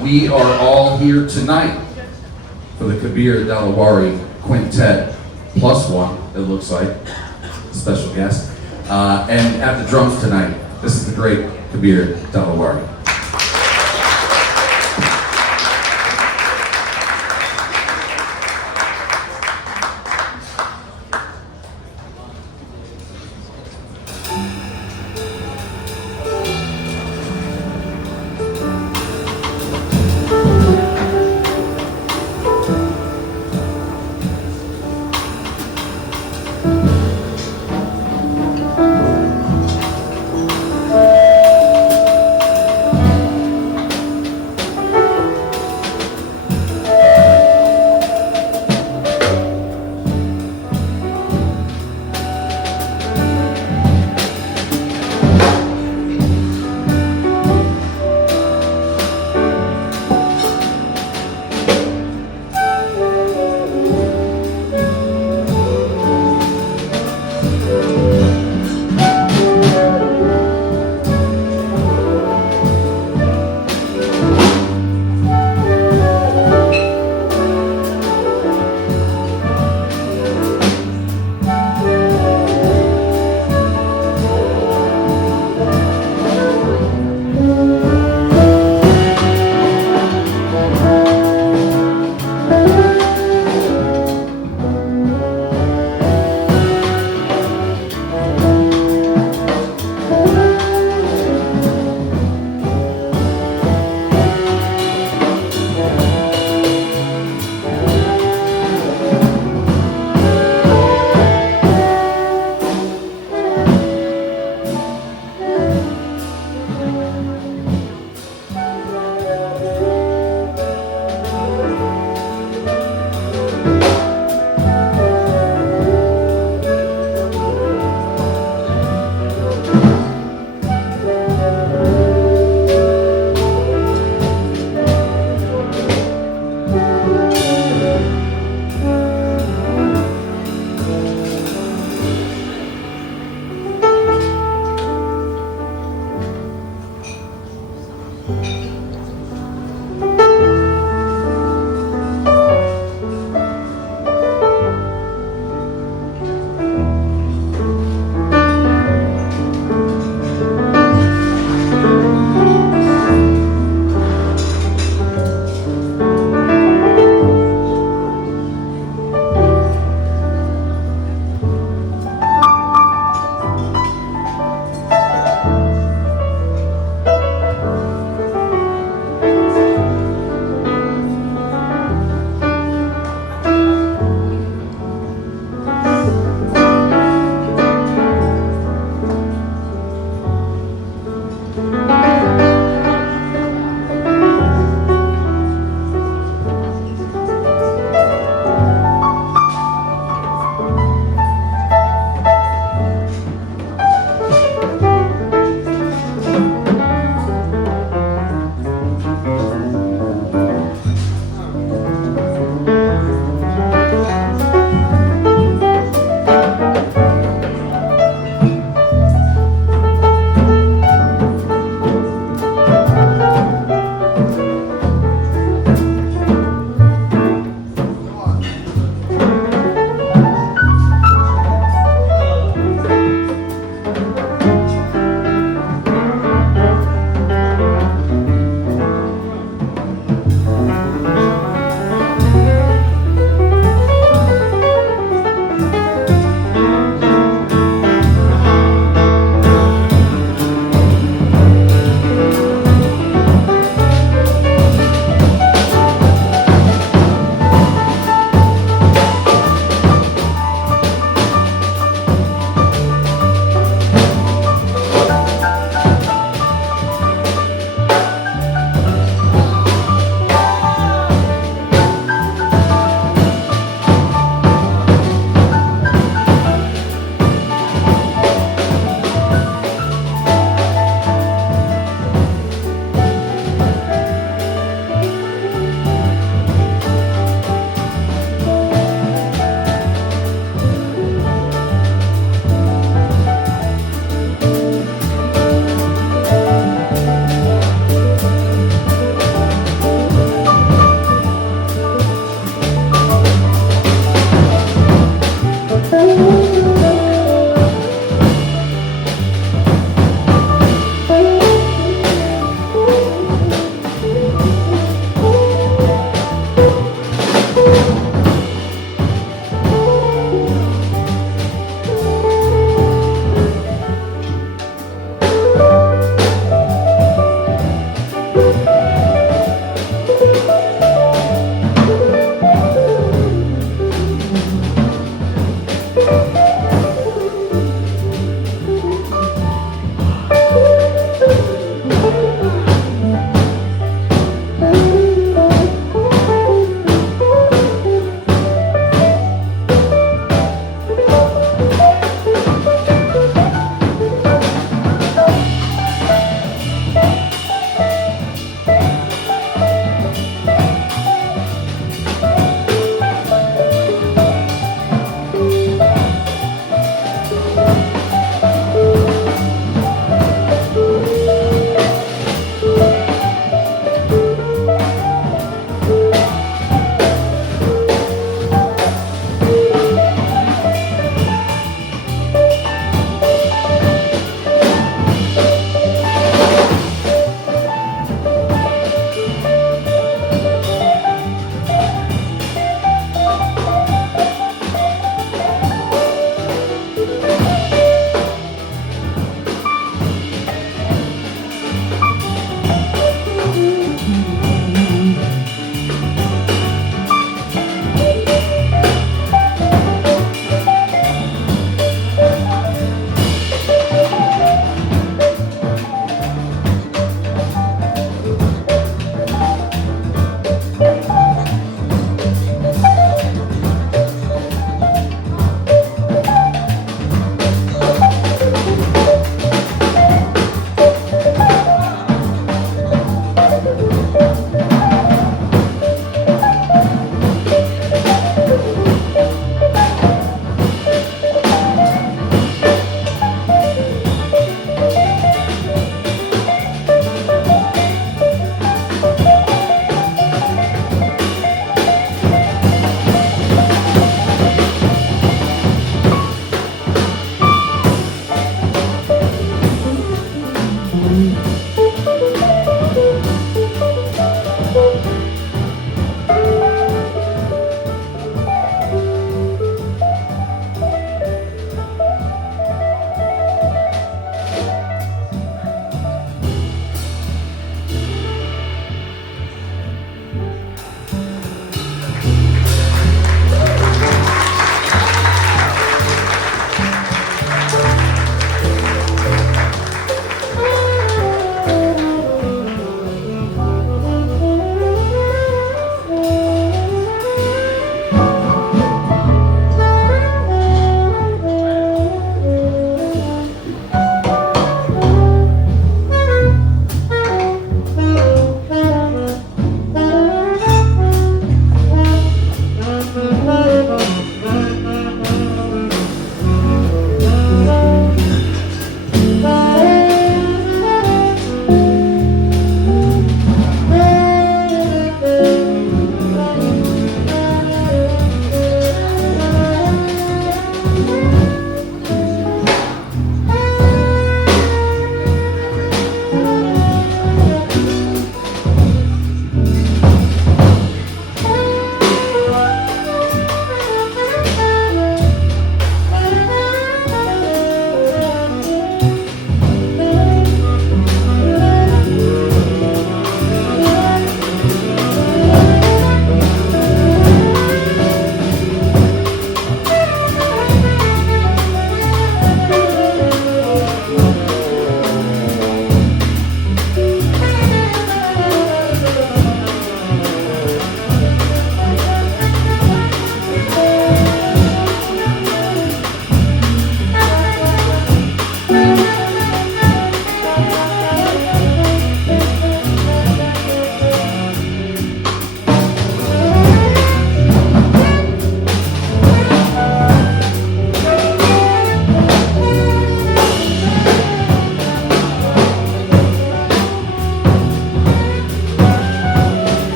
We are all here tonight for the Kabir Dalawari Quintet plus one, it looks like, special guest. And at the drums tonight, this is the great Kabir Dalawari.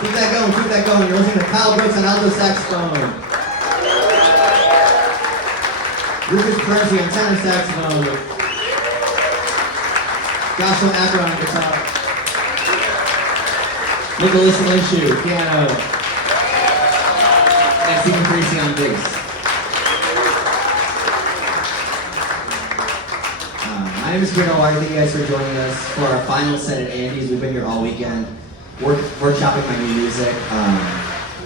Keep that going, keep that going. You're listening to Kyle Brooks on alto saxophone. Rich Hebron on tenor saxophone. Joshua Hebron on guitar. Nicholas Linshu, piano. And Stephen Parisi on bass. My name is Kabir Dalawari. Thank you guys for joining us for our final set at Andy's. We've been here all weekend, workshopping my new music.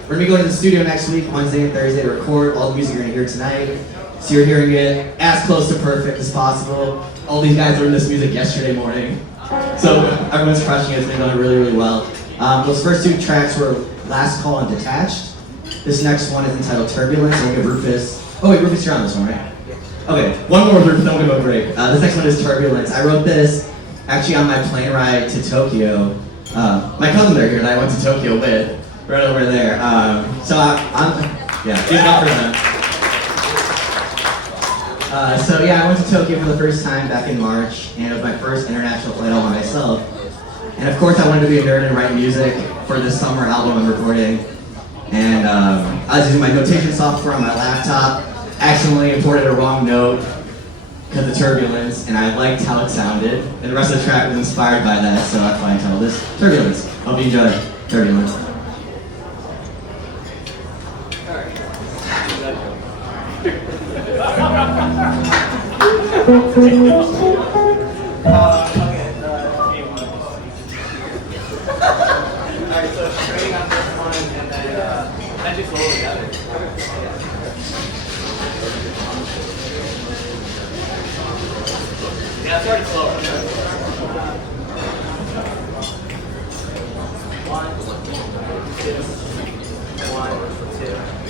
We're gonna be going to the studio next week, Wednesday and Thursday, to record all the music you're gonna hear tonight. So you're hearing it as close to perfect as possible. All these guys learned this music yesterday morning, so everyone's crushing it. It's been going really, really well. Those first two tracks were Last Call and Detached. This next one is entitled Turbulence. We'll give Rufus. Oh wait, Rufus, you're on this one, right? Okay, one more Rufus, then we'll go break. This next one is Turbulence. I wrote this actually on my plane ride to Tokyo. My cousins are here that I went to Tokyo with, right over there. So give it up for them. I went to Tokyo for the first time back in March, and it was my first international flight all by myself. And of course I wanted to be a nerd and write music for this summer album I'm recording. And I was using my notation software on my laptop, accidentally imported a wrong note because of turbulence, and I liked how it sounded. And the rest of the track was inspired by that, so that's why I titled this Turbulence. Hope you enjoy Turbulence. Alright, so straight on this one, and then just roll together. Yeah, start it slower. 1, 2, 1, 2.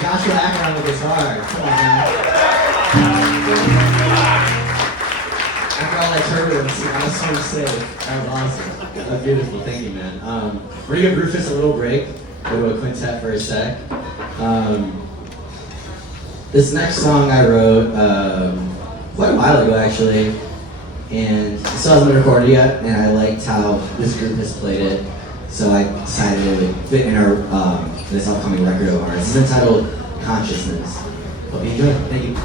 Joshua Acker on the guitar. Come on, man. After all that turbulence, I was so safe. That was awesome. That was beautiful. Thank you, man. We're gonna give Rufus a little break. Go to a quintet for a sec. This next song I wrote quite a while ago, actually, and it still hasn't been recorded yet. And I liked how this group has played it, so I decided it would fit in our this upcoming record of ours. It's entitled Consciousness. Hope you enjoy it. Thank you.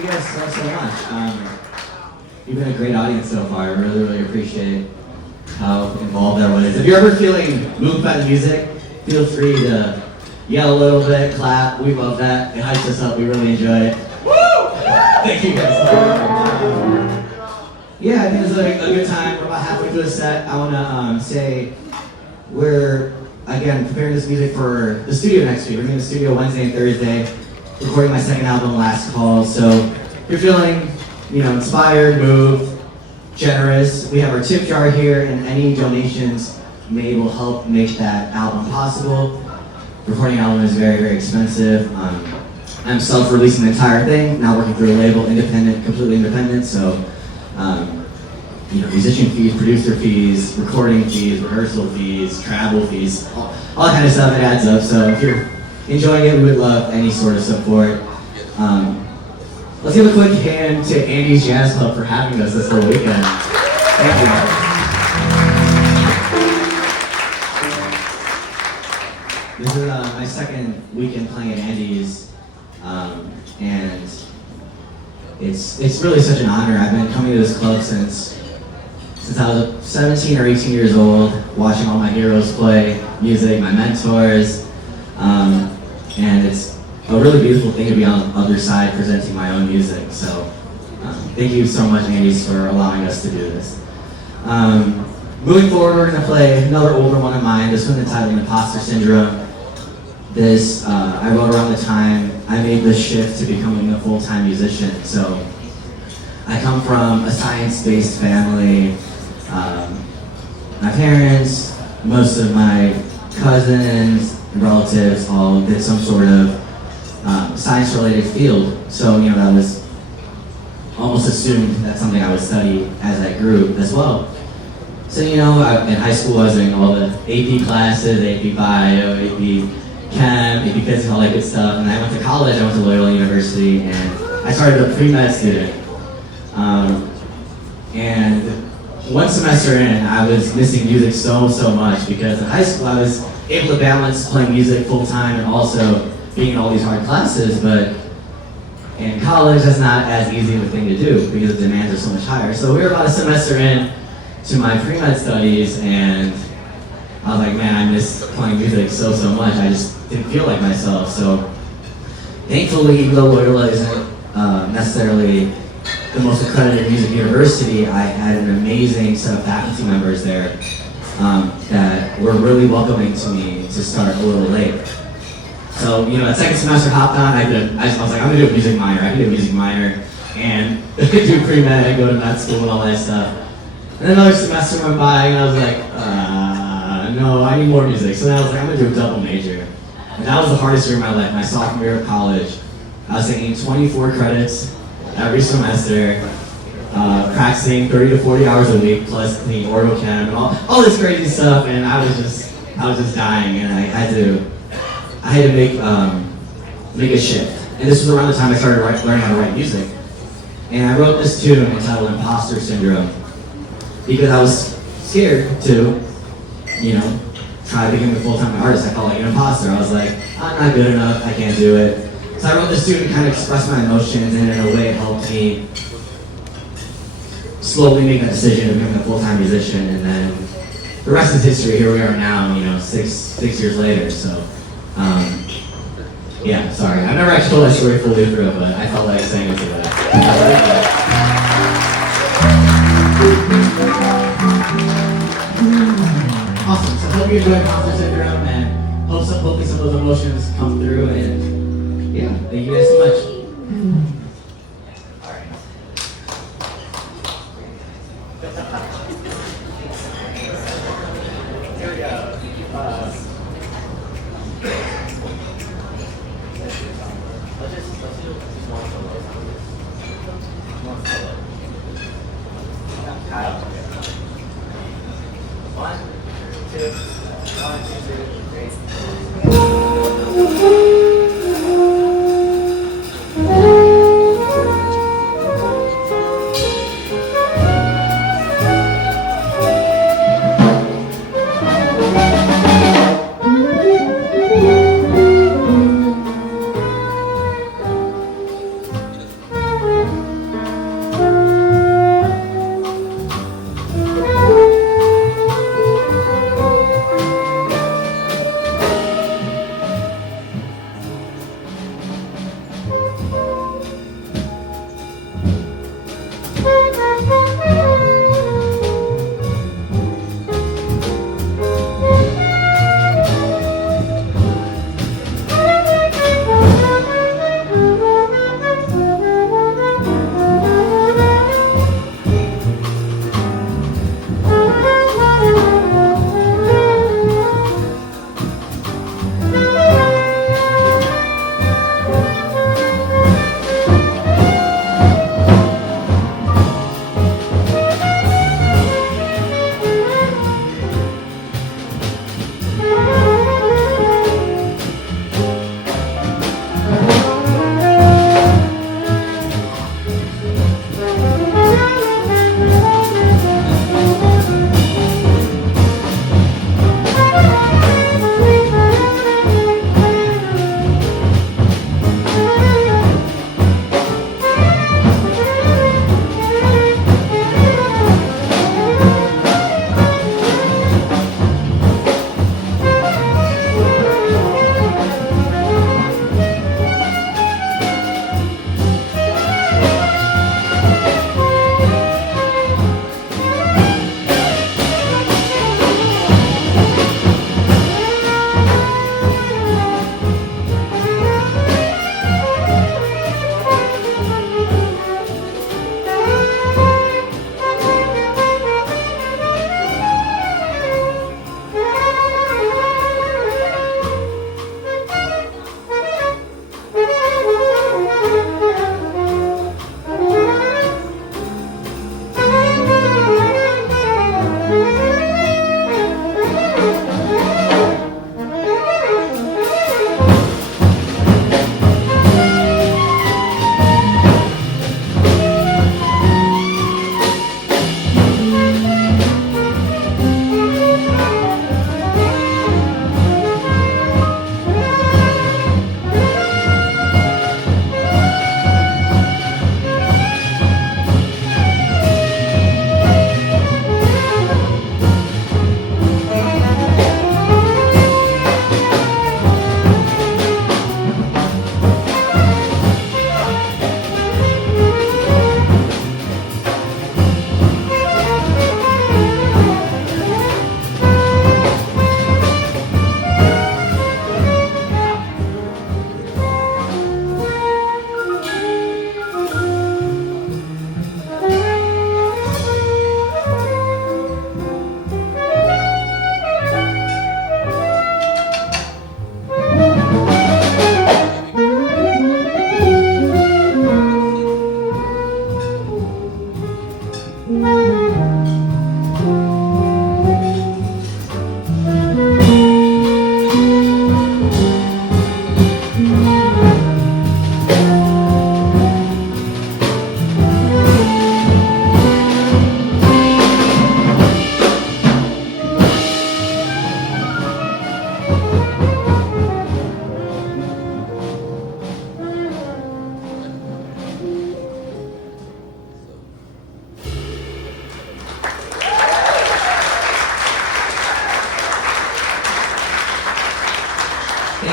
thank you guys so much. You've been a great audience so far. I really appreciate how involved everyone is. If you're ever feeling moved by the music, feel free to yell a little bit, clap. We love that. It hypes us up. We really enjoy it. Woo! Thank you guys. Yeah, I think it's a good time. We're about halfway through the set. I want to say we're, again, preparing this music for the studio next week. We're in the studio Wednesday and Thursday, recording my second album, Last Call. So if you're feeling, inspired, moved, generous, we have our tip jar here, and any donations will help make that album possible. Recording an album is very, very expensive. I'm self-releasing the entire thing, now working through a label, independent, completely independent, so musician fees, producer fees, recording fees, rehearsal fees, travel fees, all that kind of stuff, it adds up. So if you're enjoying it, we would love any sort of support. Let's give a quick hand to Andy's Jazz Club for having us this whole weekend. Thank you. This is my second weekend playing at Andy's, and it's really such an honor. I've been coming to this club since I was 17 or 18 years old, watching all my heroes play music, my mentors, and it's a really beautiful thing to be on the other side presenting my own music. So thank you so much, Andy's, for allowing us to do this. Moving forward, we're going to play another older one of mine, this one entitled Imposter Syndrome. This, I wrote around the time I made the shift to becoming a full-time musician. So I come from a science-based family. My parents, most of my cousins, relatives all did some sort of science-related field. So, that was almost assumed that's something I would study as I grew as well. So, in high school I was doing all the AP classes, AP Bio, AP Chem, AP Physics, all that good stuff. And I went to college, I went to Loyola University, and I started a pre-med student. And one semester in, I was missing music so much because in high school I was able to balance playing music full-time and also being in all these hard classes, but in college that's not as easy of a thing to do because the demands are so much higher. So we were about a semester in to my pre-med studies, and I was like, man, I miss playing music so much. I just didn't feel like myself. So thankfully, even though Loyola isn't necessarily the most accredited music university, I had an amazing set of faculty members there that were really welcoming to me to start a little late. So, that second semester hopped on, I was like, I'm gonna do a music minor. I can do a music minor and do pre-med and go to med school and all that stuff. And then another semester went by and I was like, no, I need more music. So then I was like, I'm gonna do a double major. And that was the hardest year of my life, my sophomore year of college. I was taking 24 credits every semester, practicing 30 to 40 hours a week, plus the orgo chem and all this crazy stuff, and I was just dying, and I had to make a shift. And this was around the time I started learning how to write music. And I wrote this tune entitled Imposter Syndrome because I was scared to, try to become a full-time artist. I felt like an imposter. I was like, I'm not good enough, I can't do it. So I wrote this tune to kind of express my emotions, and in a way it helped me slowly make that decision of becoming a full-time musician. And then the rest is history. Here we are now, 6 years later. So, yeah, sorry. I've never actually told that story fully through, but I felt like saying it today. Awesome. So I hope you enjoyed Imposter Syndrome, and hopefully some of those emotions come through. And yeah, thank you guys so much. All right. Here we go. Let's do one solo. One solo. Kyle. 1, 2, 1, 2, 3.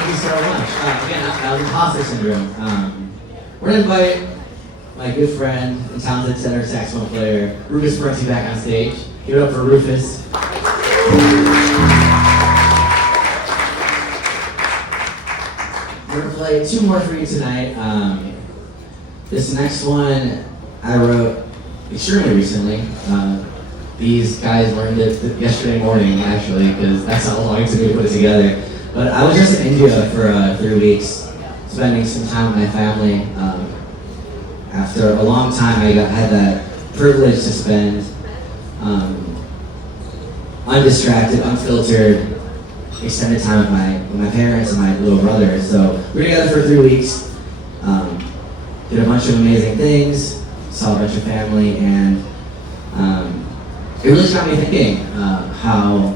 Thank you so much. Again, that was imposter syndrome. We're gonna invite my good friend and talented tenor saxophone player, Rufus Prunty, back on stage. Give it up for Rufus. We're gonna play two more for you tonight. This next one I wrote extremely recently. These guys learned it yesterday morning, actually, because that's how long it took me to put it together. But I was just in India for 3 weeks, spending some time with my family. After a long time, I had that privilege to spend undistracted, unfiltered, extended time with my parents and my little brother. So we were together for 3 weeks, did a bunch of amazing things, saw a bunch of family, and it really got me thinking how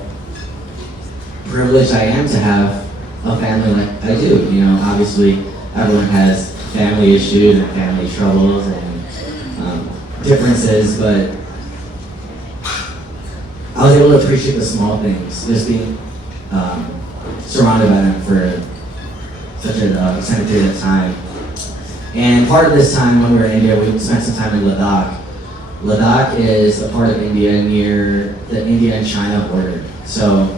privileged I am to have a family like I do. You know, obviously everyone has family issues and family troubles and differences, but I was able to appreciate the small things, just being surrounded by them for such an extended period of time. And part of this time when we were in India, we spent some time in Ladakh. Ladakh is a part of India near the India and China border. So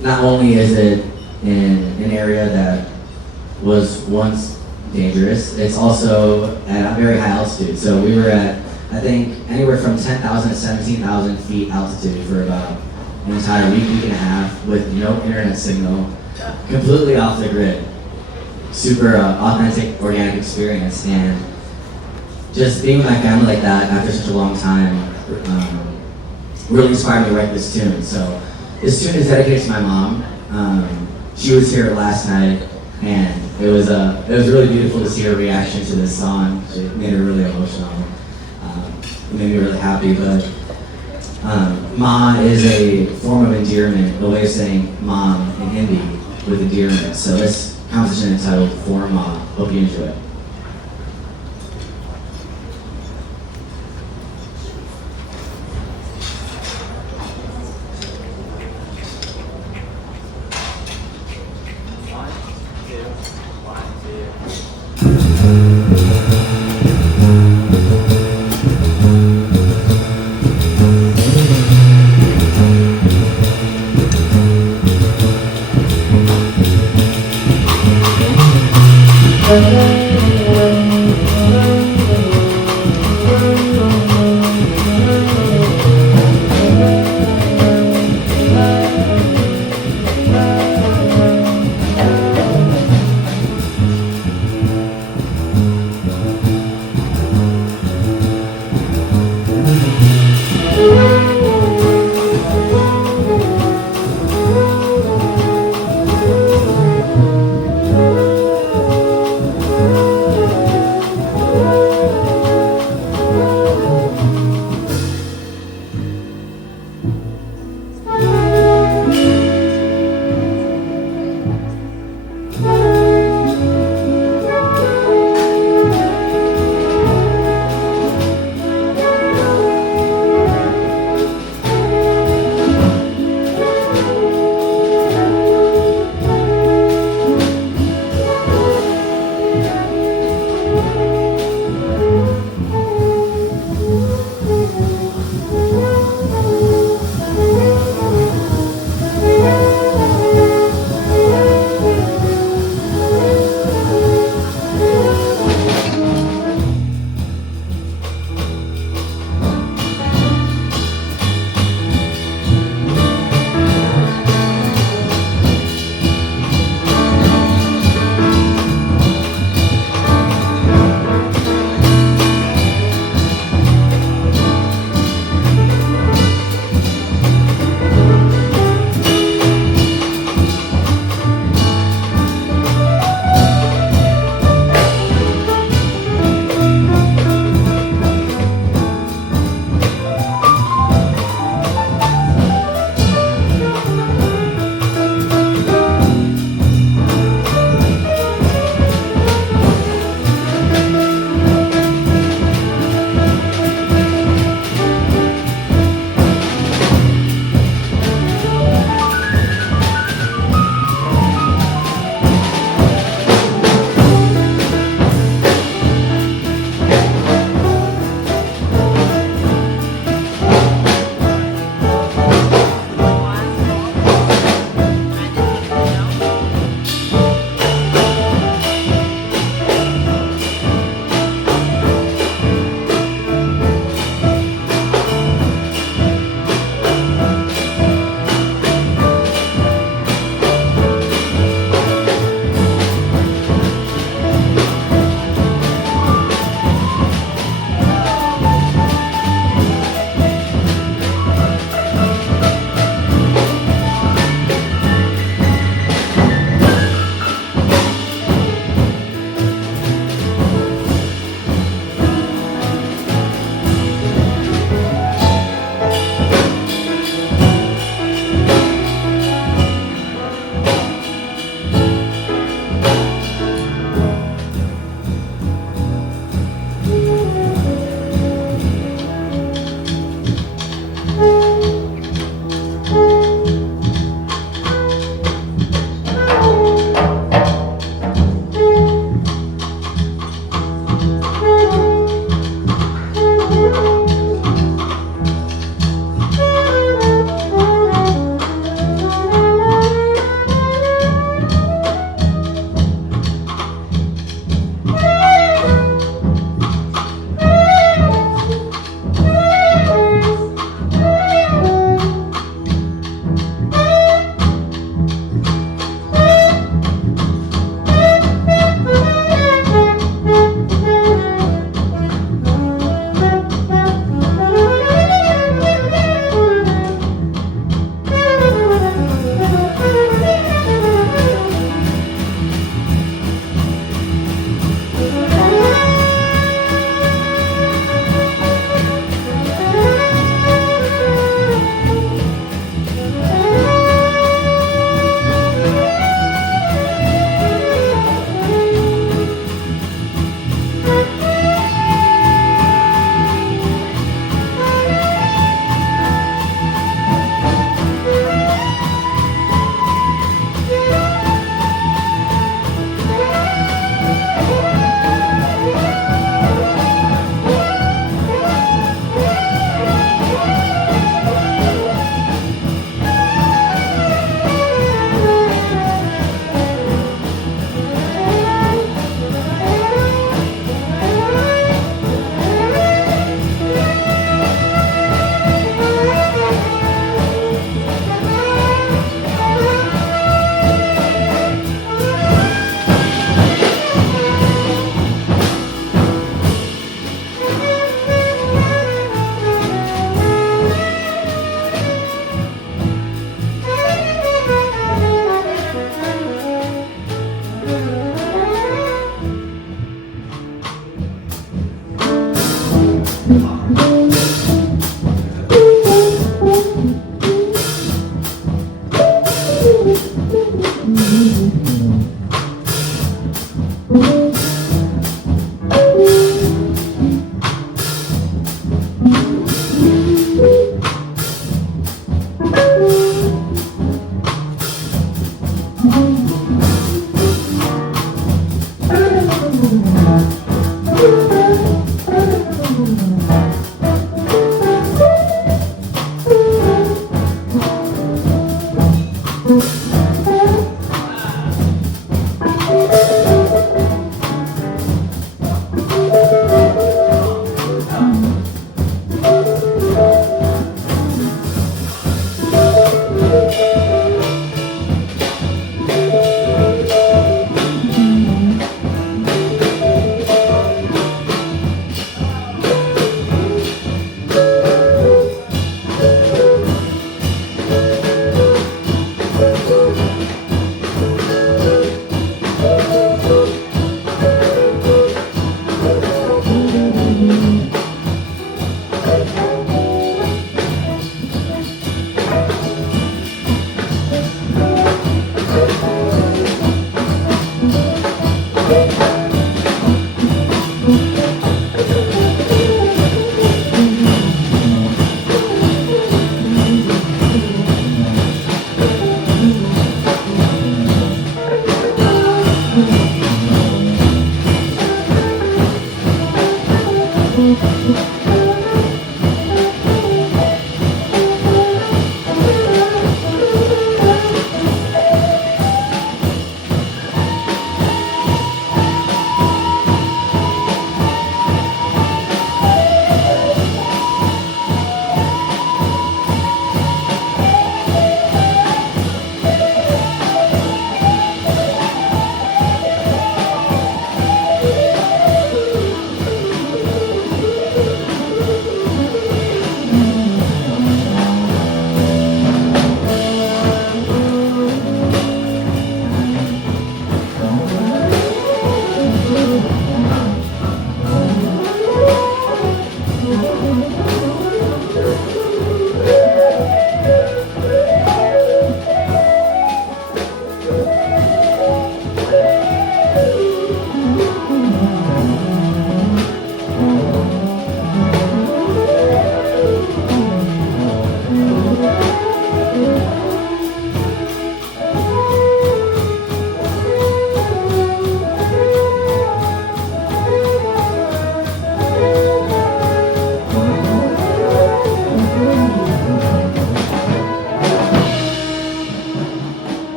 not only is it in an area that was once dangerous, it's also at a very high altitude. So we were at, I think, anywhere from 10,000 to 17,000 feet altitude for about an entire week and a half with no internet signal, completely off the grid. Super authentic, organic experience, and just being with my family like that after such a long time really inspired me to write this tune. So this tune is dedicated to my mom. She was here last night, and it was really beautiful to see her reaction to this song. It made her really emotional. It made me really happy. But Ma is a form of endearment, a way of saying mom in Hindi with endearment. So this composition is entitled For Ma. Hope you enjoy it.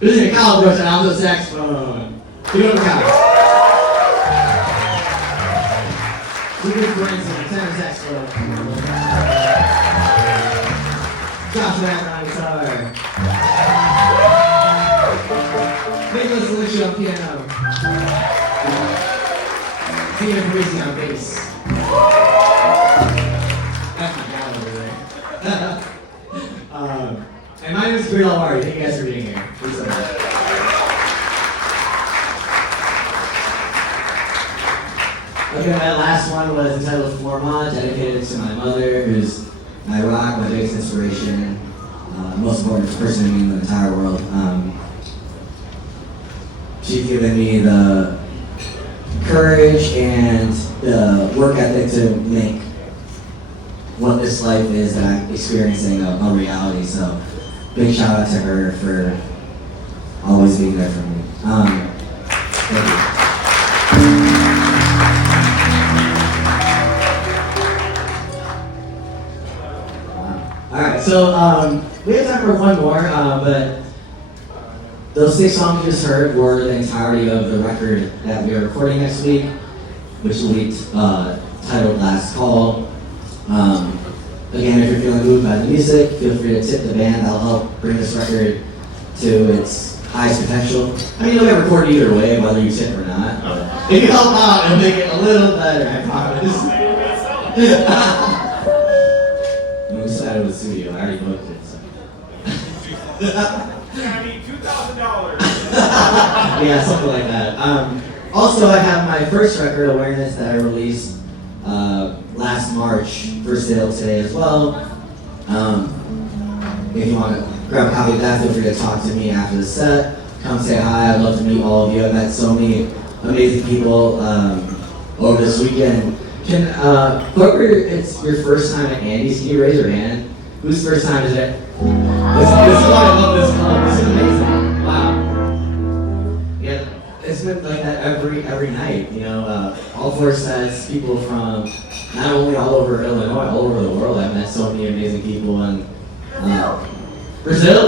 This is a college and I'm the saxophone. Give it up, guys. We good friends on the tenor saxophone. Josh Mack on guitar. Nicholas Alicia on piano. Tina Parisi on bass. That's my dad over there. And my name is Kabir Dalawari. Thank you guys for being here. Thanks so much. Okay, my last one was entitled Forma, dedicated to my mother, who's my rock, my biggest inspiration, most important person to me in the entire world. She's given me the courage and the work ethic to make what this life is that I'm experiencing a reality. So, big shout out to her for always being there for me. Thank you. Alright, so we have time for one more, but Those 6 songs you just heard were the entirety of the record that we are recording next week, which will be titled Last Call. Again, if you're feeling moved by the music, feel free to tip the band. That'll help bring this record to its highest potential. I mean, you'll get recorded either way, whether you tip or not. But if you help out, it'll make it a little better, I promise. I'm excited with the studio. I already booked it, so. I need $2,000. Yeah, something like that. Also, I have my first record, Awareness, that I released last March for sale today as well. If you want to grab a copy of that, feel free to talk to me after the set. Come say hi. I'd love to meet all of you. I've met so many amazing people over this weekend. Whoever it's your first time at Andy's, can you raise your hand? Whose first time is it? This is why I love this club. This is amazing. Wow. Yeah, it's been like that every night. You know, all 4 sets, people from not only all over Illinois, all over the world. I've met so many amazing people and Brazil?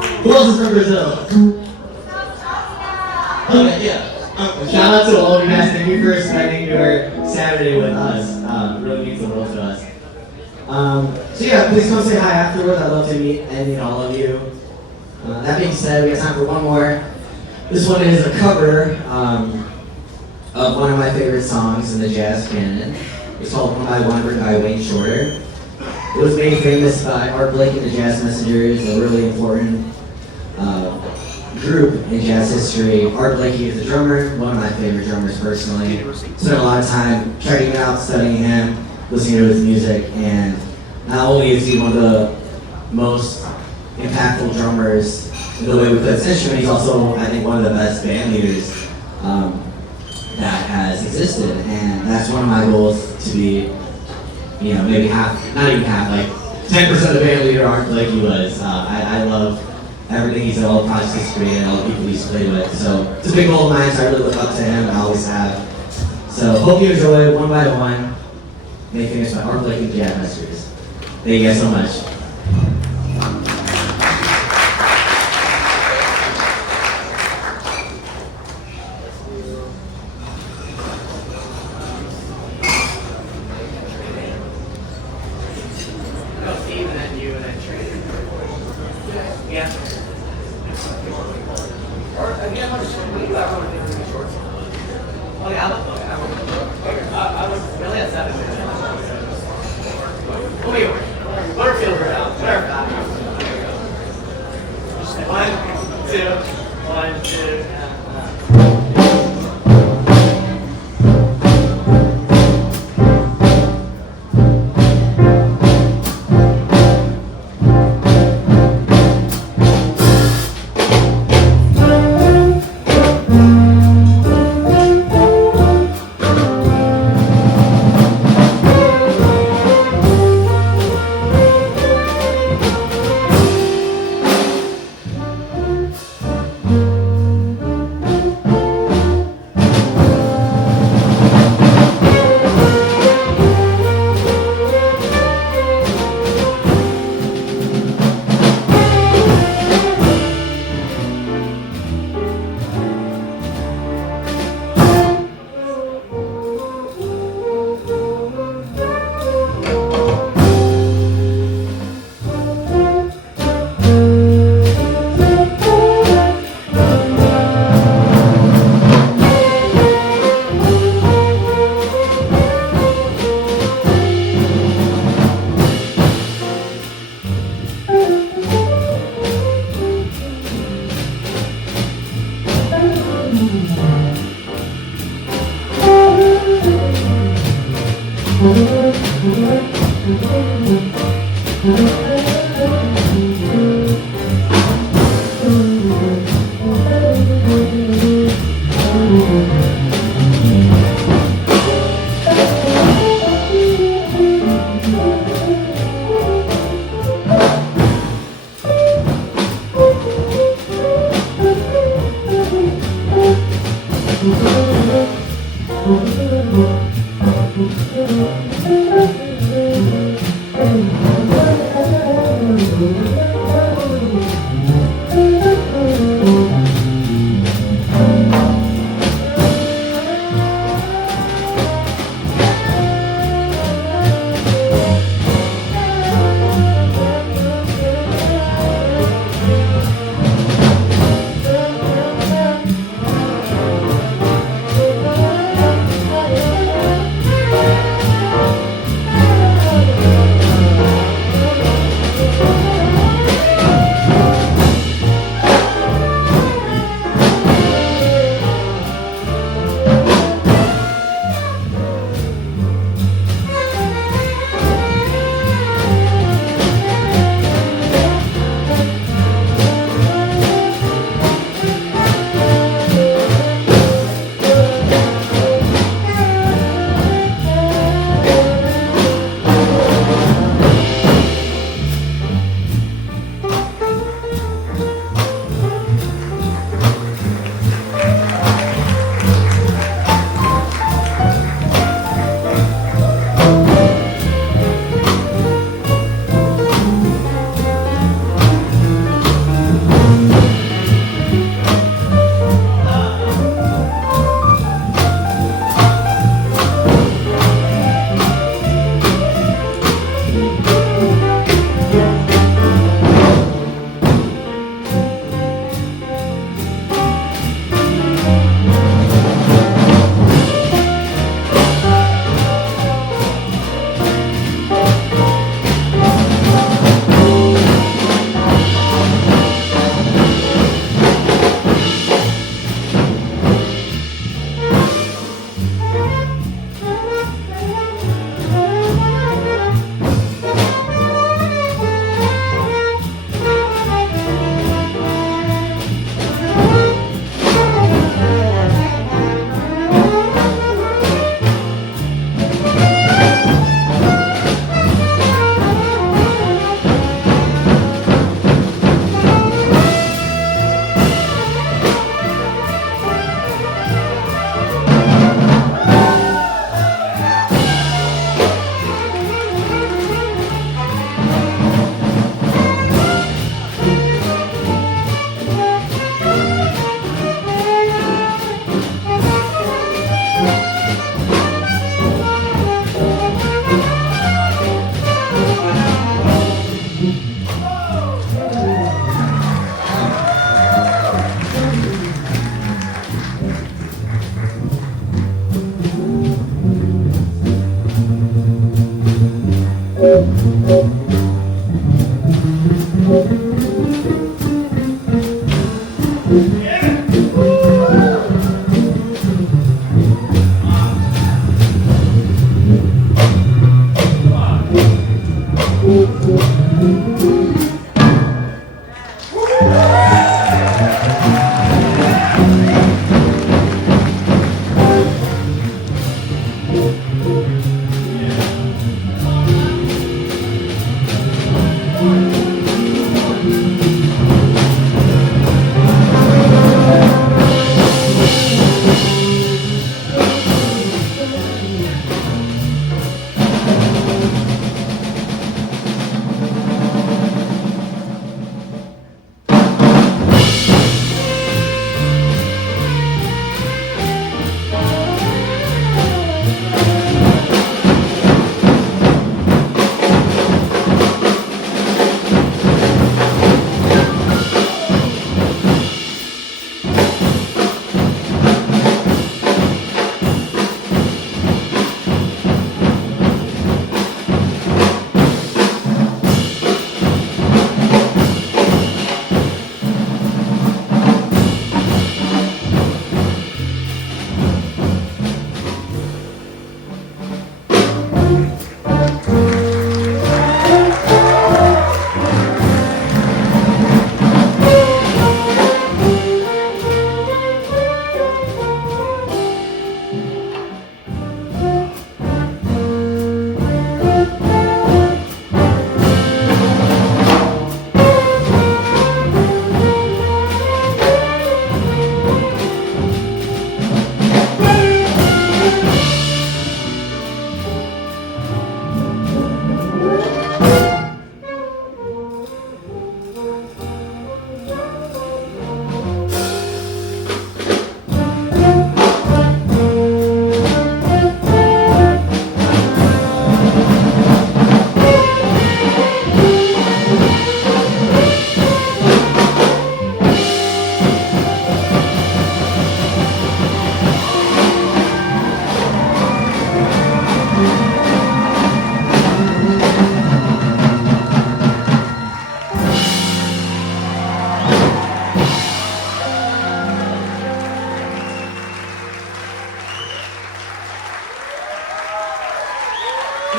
Who else is from Brazil? Okay, yeah. Shout out to all of you guys. Thank you for spending your Saturday with us. It really means the world to us. So yeah, please come say hi afterwards. I'd love to meet and meet all of you. That being said, we have time for one more. This one is a cover of one of my favorite songs in the jazz canon. It's called One by One, written by Wayne Shorter. It was made famous by Art Blakey and the Jazz Messengers, a really important group in jazz history. Art Blakey is the drummer, one of my favorite drummers personally. Spent a lot of time checking him out, studying him, listening to his music, and not only is he one of the most impactful drummers in the way we play this instrument, he's also, I think, one of the best band leaders that has existed. And that's one of my goals, to be, you know, maybe half, not even half, like 10% of the band leader Art Blakey was. I love everything he's done, all the projects he's created, all the people he's played with. So it's a big goal of mine, so I really look up to him, and I always have. So hope you enjoy One by One, made famous by Art Blakey and the Jazz Messengers. Thank you guys so much.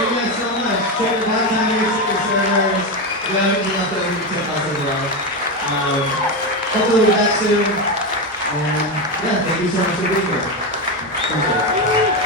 Thank you guys so much. Check the bartenders, check the servers. We have anything else that we can tip us as well. Hopefully we'll be back soon. And yeah, thank you so much for being here. Thank you.